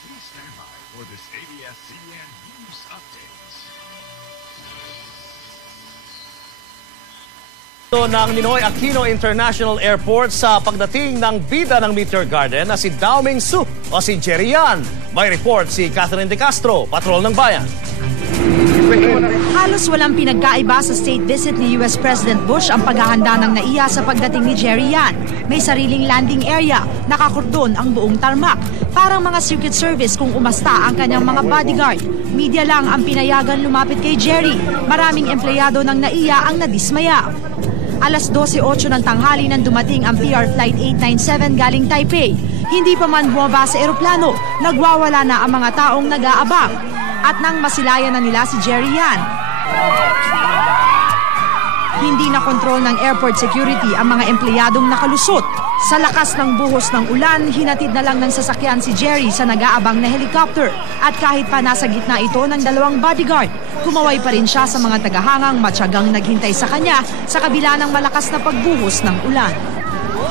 Please stand by for this ABS-CBN News Updates. Ng Ninoy Aquino International Airport sa pagdating ng bida ng Meteor Garden na si Dao Ming Su o si Jerry Yan. May report si Catherine De Castro, Patrol ng Bayan. Halos walang pinagkaiba sa state visit ni US President Bush ang paghahanda ng NAIA sa pagdating ni Jerry Yan. May sariling landing area, nakakordon ang buong tarmac. Parang mga Secret Service kung umasta ang kanyang mga bodyguard. Media lang ang pinayagan lumapit kay Jerry. Maraming empleyado ng NAIA ang nadismaya. Alas 12:08 ng tanghali nang dumating ang PR Flight 897 galing Taipei. Hindi pa man bumaba sa eroplano, nagwawala na ang mga taong nag-aabang. At nang masilayan na nila si Jerry Yan, hindi na kontrol ng airport security ang mga empleyadong nakalusot. Sa lakas ng buhos ng ulan, hinatid na lang ng sasakyan si Jerry sa nag-aabang na helicopter. At kahit pa nasa gitna ito ng dalawang bodyguard, kumaway pa rin siya sa mga tagahangang matyagang naghintay sa kanya sa kabila ng malakas na pagbuhos ng ulan.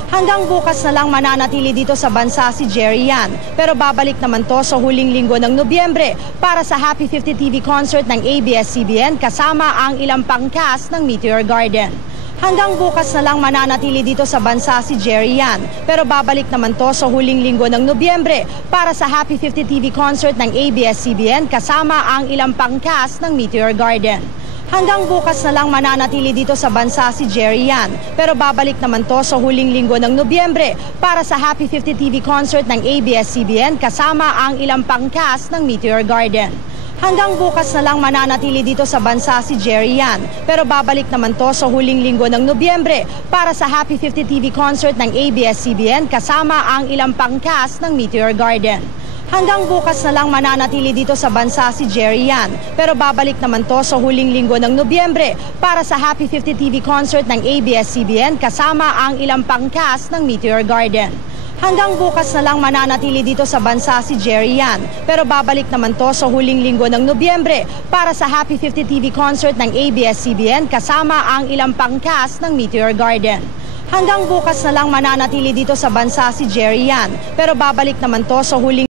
Hanggang bukas na lang mananatili dito sa bansa si Jerry Yan. Pero babalik naman to sa huling linggo ng Nobyembre para sa Happy 50 TV concert ng ABS-CBN kasama ang ilang pang cast ng Meteor Garden. Hanggang bukas na lang mananatili dito sa bansa si Jerry Yan. Pero babalik naman to sa huling linggo ng Nobyembre para sa Happy 50 TV concert ng ABS-CBN kasama ang ilang pang cast ng Meteor Garden. Hanggang bukas na lang mananatili dito sa bansa si Jerry Yan. Pero babalik naman to sa huling linggo ng Nobyembre para sa Happy 50 TV concert ng ABS-CBN kasama ang ilang pang cast ng Meteor Garden. Hanggang bukas na lang mananatili dito sa bansa si Jerry Yan. Pero babalik naman to sa huling linggo ng Nobyembre para sa Happy 50 TV concert ng ABS-CBN kasama ang ilang pang cast ng Meteor Garden. Hanggang bukas na lang mananatili dito sa bansa si Jerry Yan. Pero babalik naman to sa huling linggo ng Nobyembre para sa Happy 50 TV concert ng ABS-CBN kasama ang ilang pang cast ng Meteor Garden. Hanggang bukas na lang mananatili dito sa bansa si Jerry Yan. Pero babalik naman to sa huling linggo ng Nobyembre para sa Happy 50 TV concert ng ABS-CBN kasama ang ilang pang cast ng Meteor Garden. Hanggang bukas na lang mananatili dito sa bansa si Jerry Yan. Pero babalik naman to sa huling